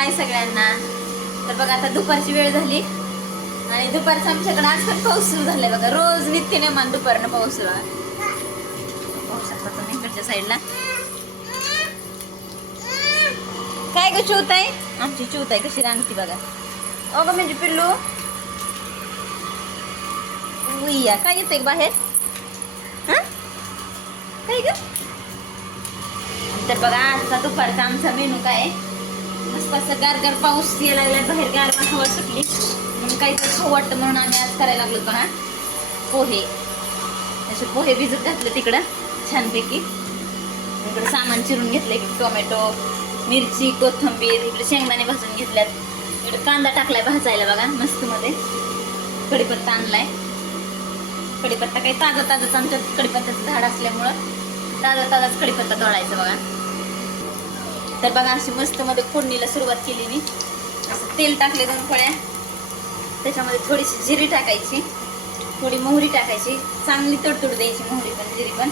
हाय सगळ्यांना. तर बघा आता दुपारची वेळ झाली. आणि दुपारचं आमच्याकडे आज पण पाऊस सुरू झालाय बघा. रोज नित्य नेमान दुपारनं पाऊस सुरू पाहू शकता तुम्ही इकडच्या साईडला. काय ग चिवत आहे आमची चिवत आहे कशी रांगती बघा. अगं म्हणजे पिल्लू. उईया काय येते बाहेर? हा? काय ग? तर बघा आजचा दुपारचा आमचा मेनू काय आहे? मस्त असं गारगार पाऊस यायला लागला बाहेर गार हवा सुटली. म्हणून काहीतरी खाऊ वाटतं म्हणून आम्ही आज करायला लागलो पण पोहे. असे पोहे भिजत घातले तिकडं छानपैकी. इकडे सामान चिरून घेतलं इकडे टोमॅटो मिरची कोथिंबीर इकडे शेंगदाणे भाजून घेतल्यात. इकडे कांदा टाकलाय भाजायला बघा मस्त मध्ये. कढीपत्ता आणलाय. कढीपत्ता काही ताजा ताजाच आमच्या कढीपत्त्याचं झाड असल्यामुळं ताजा ताजाच कढीपत्ता तोडायचा बघा. तर बघा अशी मस्त मध्ये फोडणीला सुरुवात केली मी असं तेल टाकले दोन फळ्या त्याच्यामध्ये थोडीशी जिरी टाकायची. थोडी मोहरी टाकायची. चांगली तडतड द्यायची मोहरी पण जिरी पण.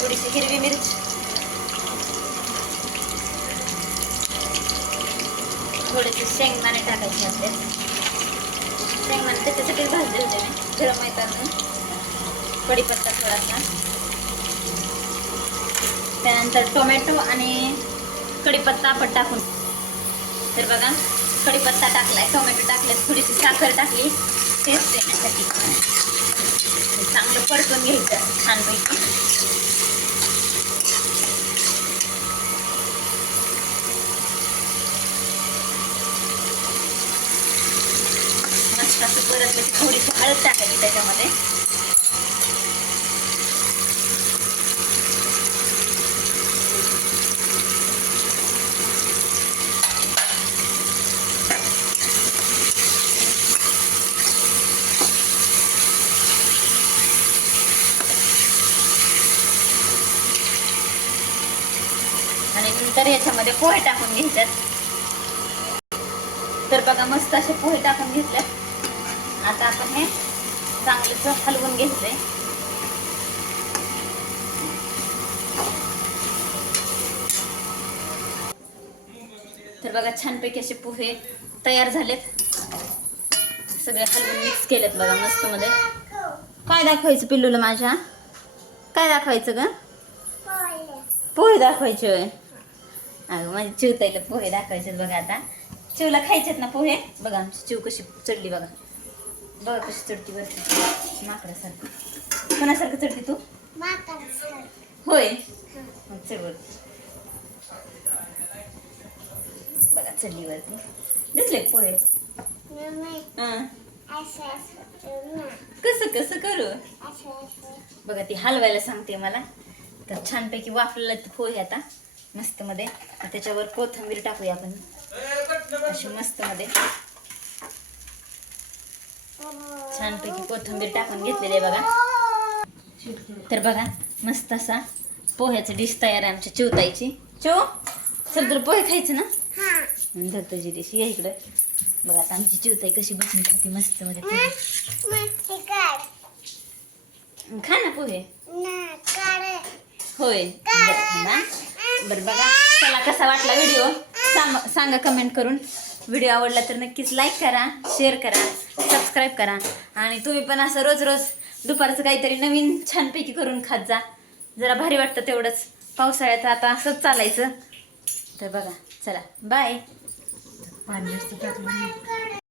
थोडीशी हिरवी मिरची. थोडेसे शेंगदाणे टाकायचे आपले. शेंगदाणे त्याच्यासाठी भाजले होते मी गरम येतात कढीपत्ता थोडासा. त्यानंतर टोमॅटो आणि कढीपत्ता आपण टाकून तर बघा कढीपत्ता टाकलाय टोमॅटो टाकलाय थोडीशी साखर टाकली टेस्ट देण्यासाठी. चांगलं परतून घ्यायचं छानपैकी. मस्त असं परतलं की थोडीशी हळद टाकायची त्याच्यामध्ये. नंतर याच्यामध्ये पोहे टाकून घ्यायच्यात तर बघा मस्त असे पोहे टाकून घेतल्यात. आता आपण हे चांगलंच हलवून घ्यायचंय तर बघा छानपैकी असे पोहे तयार झालेत. सगळे हलवून मिक्स केलेत बघा मस्त मध्ये. काय दाखवायचं पिल्लूला माझ्या? काय दाखवायचं ग? पोहे दाखवायचे अगं माझी चिवताईला पोहे दाखवायचे बघा आता. चिवला खायचेत ना पोहे? बघा आमची चिव कशी चढली बघा. बघा कशी चढती वरती. माकडासारखी. कोणासारखं चढती तू? होय? चढ बघा. चढली वरती. दिसले पोहे? हां. कसं कसं करू? बघा ती हलवायला सांगते मला. तर छानपैकी वाफलेलं पोहे आता. मस्त मध्ये आणि त्याच्यावर कोथिंबीर टाकूया आपण. अशी मस्त मध्ये छानपैकी कोथिंबीर टाकून घेतलेली आहे बघा. तर बघा मस्त असा पोह्याचा डिश तयार आहे आमच्या चिवताईची. चिव चल तुला पोहे खायचं ना? हं, धर तुझी डिश ये इकडं. बघा आता आमची चिवताई कशी बसून खाते मस्त मध्ये. खा ना पोहे. होय. ना? बरं बघा. चला कसा वाटला व्हिडिओ? सांग सांगा कमेंट करून. व्हिडिओ आवडला तर नक्कीच लाईक करा शेअर करा सबस्क्राईब करा. आणि तुम्ही पण असं रोज रोज दुपारचं काहीतरी नवीन छानपैकी करून खात जा. जरा भारी वाटतं तेवढंच. पावसाळ्यात आता असंच चालायचं. तर बघा चला. बाय